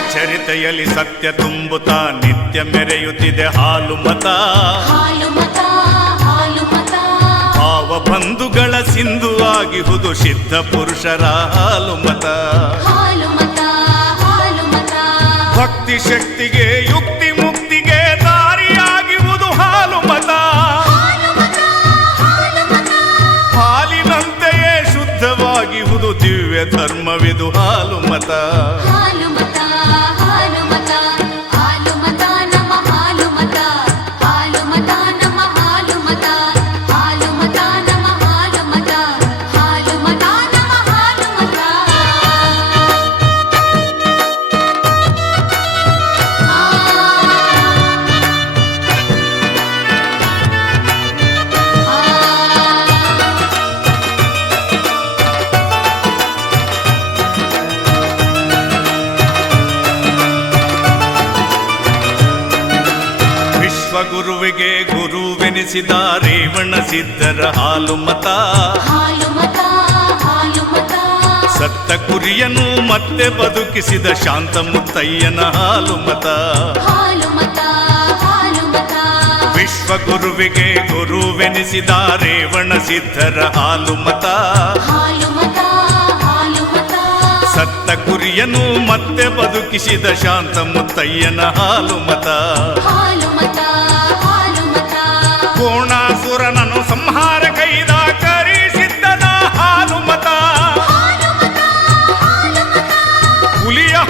ಚರಿತೆಯಲ್ಲಿ ಸತ್ಯ ತುಂಬುತ್ತಾ ನಿತ್ಯ ಮೆರೆಯುತ್ತಿದೆ ಹಾಲು ಮತ. ಹಾಲು ಮತ ಹಾಲು ಮತ. ಭಾವ ಬಂಧುಗಳ ಸಿಂಧು ಆಗಿಹುದು ಸಿದ್ಧ ಪುರುಷರ ಹಾಲು ಮತ. ಭಕ್ತಿ ಶಕ್ತಿಗೆ ಯುಕ್ತಿ ಮುಕ್ತಿಗೆ ದಾರಿಯಾಗಿರುವುದು ಹಾಲು ಮತ. ಹಾಲಿನಂತೆಯೇ ಶುದ್ಧವಾಗಿಹುದು ದಿವ್ಯ ಧರ್ಮವಿದು ಹಾಲು ಮತ. ವಿಶ್ವಗುರುವಿಗೆ ಗುರುವೆನಿಸಿದ ರೇವಣ ಸಿದ್ಧರ ಹಾಲು ಮತ ಸತ್ತ ಕುರಿಯನ್ನು ಮತ್ತೆ ಬದುಕಿಸಿದ ಶಾಂತ ಮುತ್ತಯ್ಯನ ಹಾಲು ಮತ ವಿಶ್ವಗುರುವಿಗೆ ಗುರುವೆನಿಸಿದ ರೇವಣ ಸಿದ್ಧರ ಹಾಲು ಮತ ಹಾಲು ಮತ ಸತ್ತ ಕುರಿಯನ್ನು ಮತ್ತೆ ಬದುಕಿಸಿದ ಶಾಂತ ಮುತ್ತಯ್ಯನ ಹಾಲು ಮತ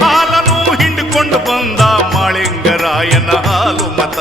ಹಿಂಡ್ಕೊಂಡು ಹಿಂಡಿಕೊಂಡು ಬಂದ ಮಾಳಿಂಗರಾಯನ ಹಾಲು ಮತ.